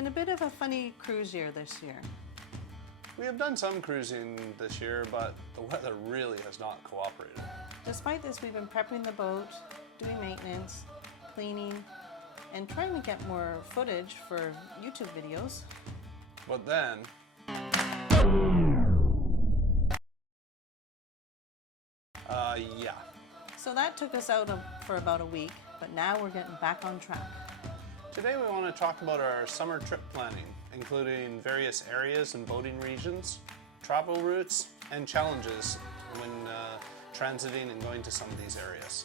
been a bit of a funny cruise year this year. We have done some cruising this year, but the weather really has not cooperated. Despite this, we've been prepping the boat, doing maintenance, cleaning, and trying to get more footage for YouTube videos. But then, yeah. So that took us out for about a week, but now we're getting back on track. Today we want to talk about our summer trip planning, including various areas and boating regions, travel routes, and challenges when transiting and going to some of these areas.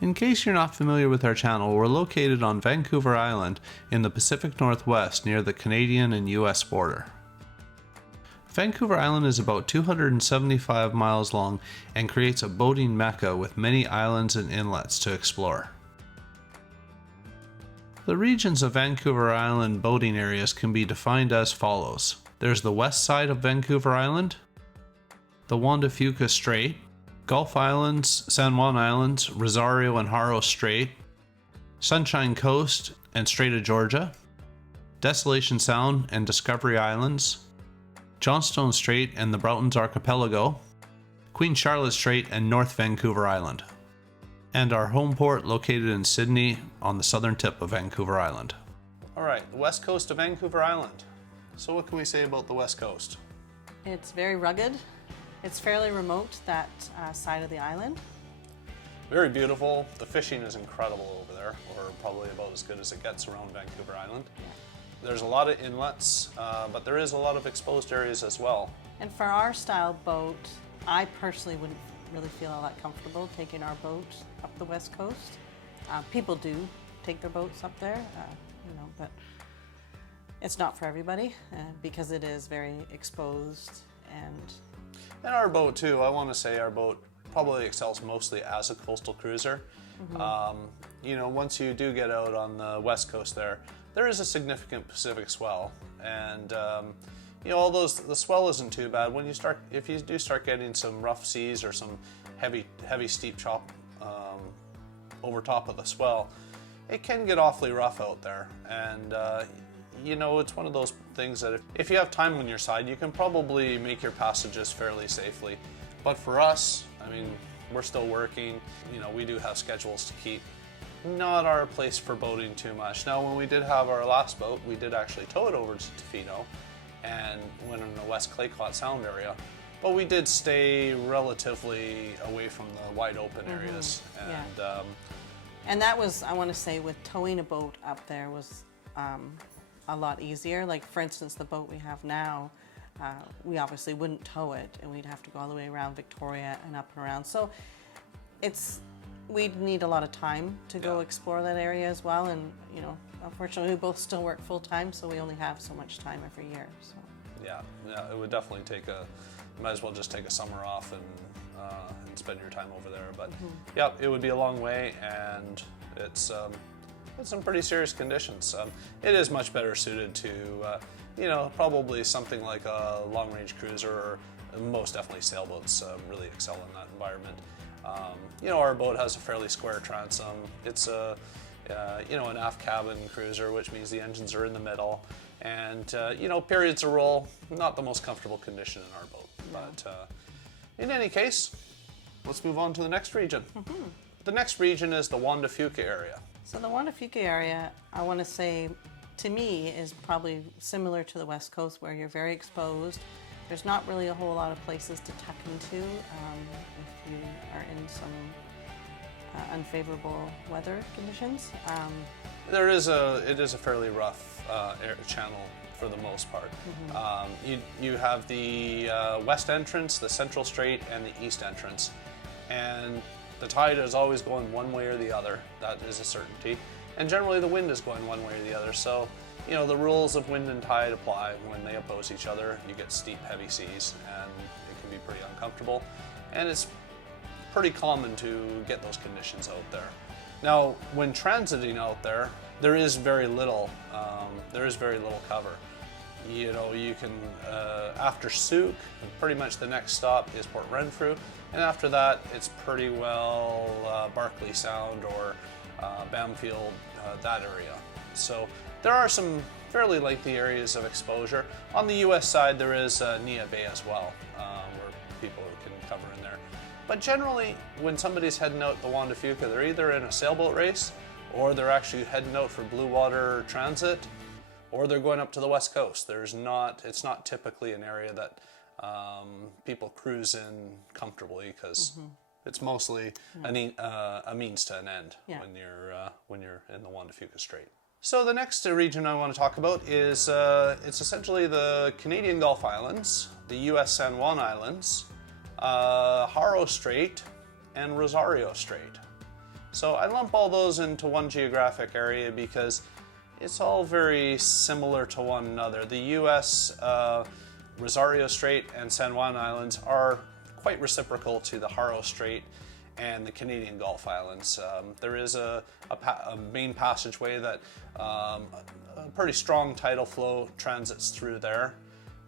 In case you're not familiar with our channel, we're located on Vancouver Island in the Pacific Northwest near the Canadian and US border. Vancouver Island is about 275 miles long and creates a boating mecca with many islands and inlets to explore. The regions of Vancouver Island boating areas can be defined as follows. There's the west side of Vancouver Island, the Juan de Fuca Strait, Gulf Islands, San Juan Islands, Rosario and Haro Strait, Sunshine Coast and Strait of Georgia, Desolation Sound and Discovery Islands, Johnstone Strait and the Broughtons Archipelago, Queen Charlotte Strait and North Vancouver Island, and our home port located in Sydney on the southern tip of Vancouver Island. Alright, the west coast of Vancouver Island. So what can we say about the west coast? It's very rugged. It's fairly remote, that side of the island. Very beautiful. The fishing is incredible over there, or probably about as good as it gets around Vancouver Island. Yeah. There's a lot of inlets, but there is a lot of exposed areas as well. And for our style boat, I personally wouldn't really feel all that comfortable taking our boat up the west coast. People do take their boats up there, but it's not for everybody because it is very exposed. And our boat too, I want to say our boat probably excels mostly as a coastal cruiser. Mm-hmm. Once you do get out on the west coast there is a significant Pacific swell. And although the swell isn't too bad, if you do start getting some rough seas or some heavy steep chop over top of the swell, it can get awfully rough out there. And it's one of those things that if you have time on your side, you can probably make your passages fairly safely. But for us, we're still working. We do have schedules to keep. Not our place for boating too much. Now, when we did have our last boat, we did actually tow it over to Tofino and went in the West Claycott Sound area. But we did stay relatively away from the wide open areas. And that was, I want to say, with towing a boat up there was a lot easier. Like, for instance, the boat we have now, we obviously wouldn't tow it and we'd have to go all the way around Victoria and up and around. So we'd need a lot of time to go explore that area as well. And, unfortunately, we both still work full time, so we only have so much time every year. So. Yeah, it would definitely you might as well just take a summer off and spend your time over there. But yeah, it would be a long way, and it's some pretty serious conditions. It is much better suited to, probably something like a long-range cruiser, or most definitely sailboats really excel in that environment. Our boat has a fairly square transom. It's an aft cabin cruiser, which means the engines are in the middle. And, periods of roll, not the most comfortable condition in our boat. But in any case, let's move on to the next region. The next region is the Juan de Fuca area. So the Juan de Fuca area, I want to say, to me, is probably similar to the West Coast, where you're very exposed. There's not really a whole lot of places to tuck into if you are in some unfavorable weather conditions. It is a fairly rough channel for the most part. You have the west entrance, the central strait, and the east entrance. And the tide is always going one way or the other. That is a certainty. And generally the wind is going one way or the other. So you know, the rules of wind and tide apply. When they oppose each other, you get steep, heavy seas, and it can be pretty uncomfortable. And it's pretty common to get those conditions out there. Now, when transiting out there, there is very little cover. You know, you can, after Souk, pretty much the next stop is Port Renfrew, and after that, it's pretty well Barkley Sound or Bamfield, that area. So there are some fairly lengthy areas of exposure. On the US side, there is Nia Bay as well, where people can cover in there. But generally, when somebody's heading out the Juan de Fuca, they're either in a sailboat race, or they're actually heading out for blue water transit, or they're going up to the west coast. It's not typically an area that people cruise in comfortably, because it's mostly a means to an end when you're in the Juan de Fuca Strait. So the next region I want to talk about is it's essentially the Canadian Gulf Islands, the U.S. San Juan Islands, Haro Strait, and Rosario Strait. So I lump all those into one geographic area because it's all very similar to one another. The U.S. Rosario Strait and San Juan Islands are quite reciprocal to the Haro Strait and the Canadian Gulf Islands. There is a main passageway that a pretty strong tidal flow transits through there.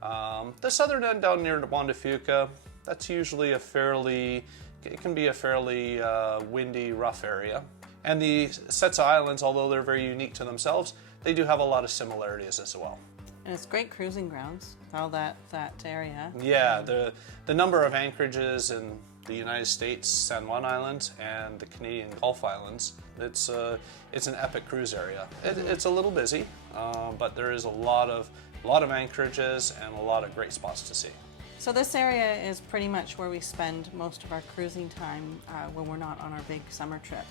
The southern end down near the Juan de Fuca, that's usually it can be a fairly windy, rough area. And the sets of islands, although they're very unique to themselves, they do have a lot of similarities as well. And it's great cruising grounds, all that area. Yeah, the number of anchorages in the United States, San Juan Island, and the Canadian Gulf Islands, it's an epic cruise area. It's a little busy, but there is a lot of anchorages and a lot of great spots to see. So this area is pretty much where we spend most of our cruising time when we're not on our big summer trip.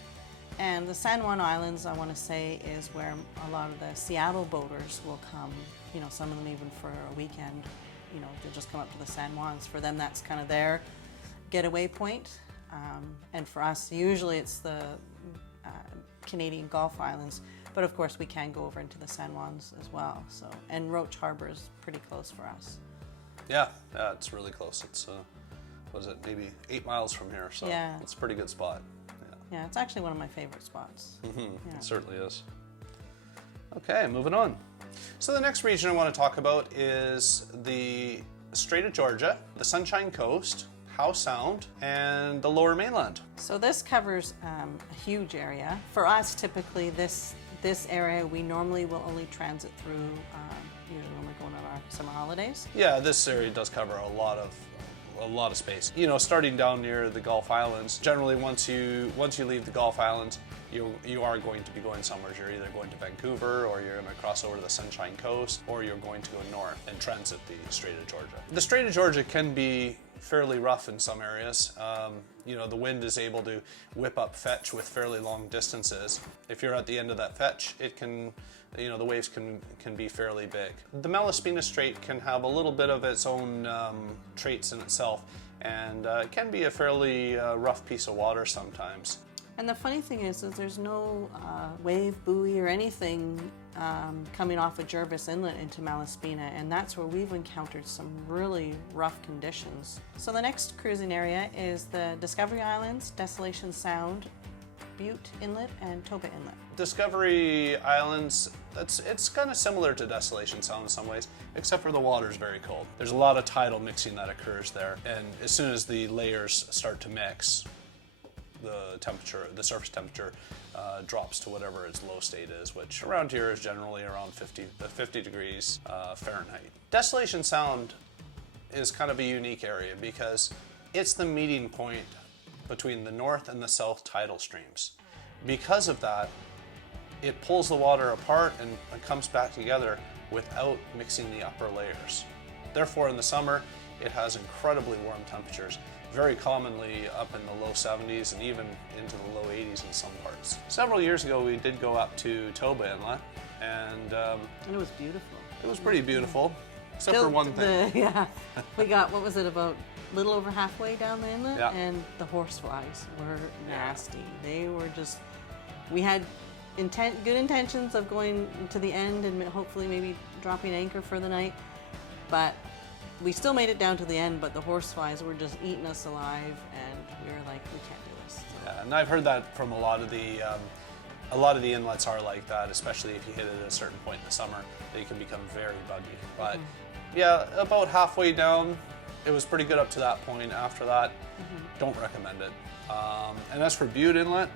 And the San Juan Islands, I want to say, is where a lot of the Seattle boaters will come. You know, some of them even for a weekend. You know, they'll just come up to the San Juans. For them, that's kind of their getaway point. And for us, usually it's the Canadian Gulf Islands. But of course, we can go over into the San Juans as well. So, and Roach Harbor is pretty close for us. Yeah, it's really close. It's maybe 8 miles from here, so yeah. It's a pretty good spot. Yeah, it's actually one of my favorite spots. Yeah. It certainly is. Okay, moving on. So the next region I want to talk about is the Strait of Georgia, the Sunshine Coast, Howe Sound, and the Lower Mainland. So this covers a huge area. For us, typically, this area we normally will only transit through usually when we're going on our summer holidays. Yeah, this area does cover a lot of space. You know, starting down near the Gulf Islands, generally once you leave the Gulf Islands, you are going to be going somewhere. You're either going to Vancouver, or you're going to cross over to the Sunshine Coast, or you're going to go north and transit the Strait of Georgia. The Strait of Georgia can be fairly rough in some areas. You know, the wind is able to whip up fetch with fairly long distances. If you're at the end of that fetch, it can, you know, the waves can be fairly big. The Malaspina Strait can have a little bit of its own traits in itself, and it can be a fairly rough piece of water sometimes. And the funny thing is there's no wave buoy or anything coming off of Jervis Inlet into Malaspina, and that's where we've encountered some really rough conditions. So the next cruising area is the Discovery Islands, Desolation Sound, Butte Inlet, and Toba Inlet. Discovery Islands, it's kind of similar to Desolation Sound in some ways, except for the water's very cold. There's a lot of tidal mixing that occurs there, and as soon as the layers start to mix, the surface temperature drops to whatever its low state is, which around here is generally around 50 degrees Fahrenheit. Desolation Sound is kind of a unique area because it's the meeting point between the north and the south tidal streams. Because of that, it pulls the water apart and comes back together without mixing the upper layers. Therefore, in the summer, it has incredibly warm temperatures, very commonly up in the low 70s and even into the low 80s in some parts. Several years ago, we did go up to Toba Inlet, and it was beautiful. It was pretty beautiful, except for one thing. We got, what was it, about a little over halfway down the inlet, yeah. And the horseflies were nasty. They were just, good intentions of going to the end and hopefully maybe dropping anchor for the night, but we still made it down to the end, but the horseflies were just eating us alive, and we were like, we can't do this. So. Yeah, and I've heard that from a lot of the inlets are like that, especially if you hit it at a certain point in the summer, they can become very buggy. But yeah, about halfway down, it was pretty good up to that point. After that, don't recommend it. And as for Butte Inlet,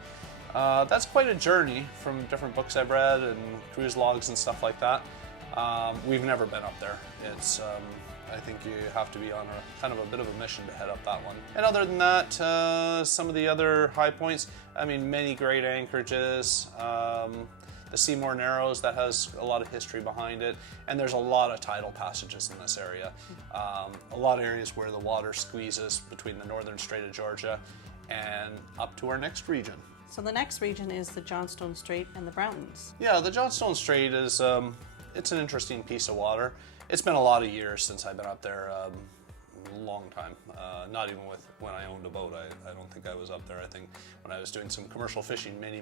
that's quite a journey from different books I've read and cruise logs and stuff like that. We've never been up there. It's I think you have to be on a kind of a bit of a mission to head up that one. And other than that, some of the other high points, I mean, many great anchorages. The Seymour Narrows, that has a lot of history behind it, and there's a lot of tidal passages in this area. A lot of areas where the water squeezes between the northern Strait of Georgia and up to our next region. So the next region is the Johnstone Strait and the Broughtons. Yeah, the Johnstone Strait is it's an interesting piece of water. It's been a lot of years since I've been up there, a long time. Not even when I owned a boat. I don't think I was up there. I think when I was doing some commercial fishing many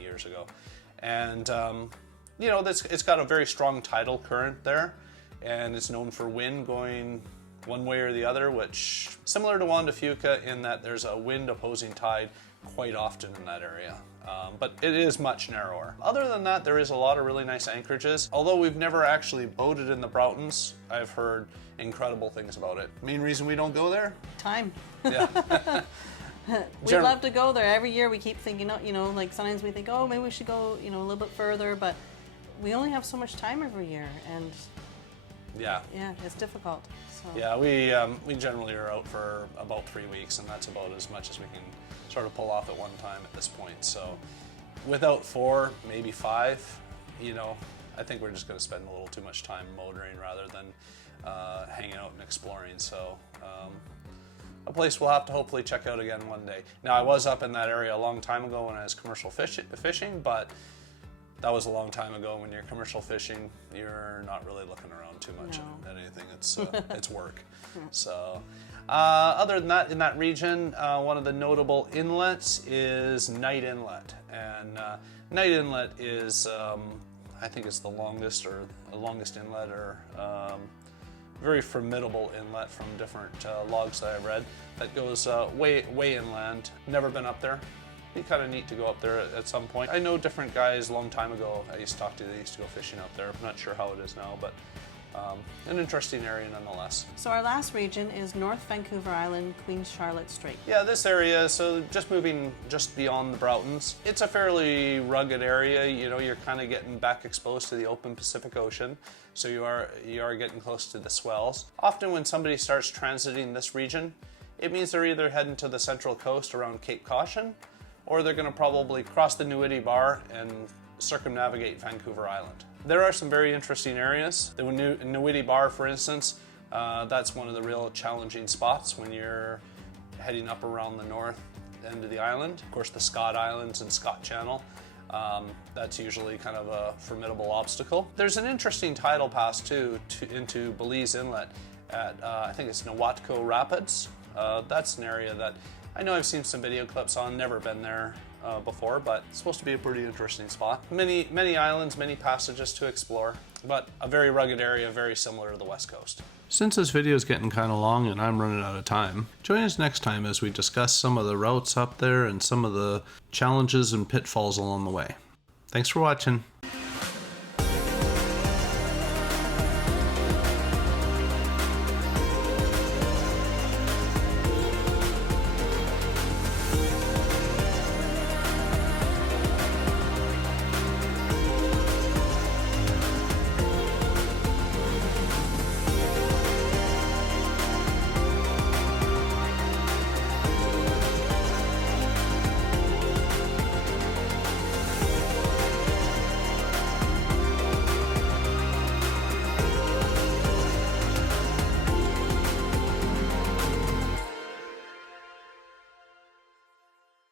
years ago. And you know, it's got a very strong tidal current there, and it's known for wind going one way or the other, which similar to Juan to Fuca in that there's a wind opposing tide quite often in that area. But it is much narrower. Other than that, there is a lot of really nice anchorages. Although we've never actually boated in the Broughtons, I've heard incredible things about it. Main reason we don't go there? Time. Yeah. We'd love to go there. Every year we keep thinking, you know, like sometimes we think, oh, maybe we should go, you know, a little bit further, but we only have so much time every year, and yeah, it's difficult. So. Yeah, we generally are out for about 3 weeks, and that's about as much as we can sort of pull off at one time at this point. So without 4, maybe 5, you know, I think we're just going to spend a little too much time motoring rather than hanging out and exploring. So a place we'll have to hopefully check out again one day. Now, I was up in that area a long time ago when I was commercial fishing, but that was a long time ago. When you're commercial fishing, you're not really looking around too much at anything. It's work. So other than that, in that region, one of the notable inlets is Knight Inlet. And Knight Inlet is, I think it's the longest inlet, or very formidable inlet from different logs that I've read, that goes way inland. Never been up there. Be kind of neat to go up there at some point. I know different guys a long time ago I used to talk to, they used to go fishing up there. I'm not sure how it is now, but an interesting area nonetheless. So our last region is North Vancouver Island, Queen Charlotte Strait. Yeah, this area, so just moving just beyond the Broughtons, it's a fairly rugged area. You know, you're kind of getting back exposed to the open Pacific Ocean, so you are getting close to the swells. Often when somebody starts transiting this region, it means they're either heading to the central coast around Cape Caution, or they're going to probably cross the Newiddy Bar and circumnavigate Vancouver Island. There are some very interesting areas. The Newiddy Bar, for instance, that's one of the real challenging spots when you're heading up around the north end of the island. Of course, the Scott Islands and Scott Channel, that's usually kind of a formidable obstacle. There's an interesting tidal pass too into Belize Inlet at, I think it's Nowatko Rapids. That's an area that I know I've seen some video clips on, never been there before, but it's supposed to be a pretty interesting spot. Many islands, many passages to explore, but a very rugged area, very similar to the West Coast. Since this video is getting kind of long and I'm running out of time, join us next time as we discuss some of the routes up there and some of the challenges and pitfalls along the way. Thanks for watching.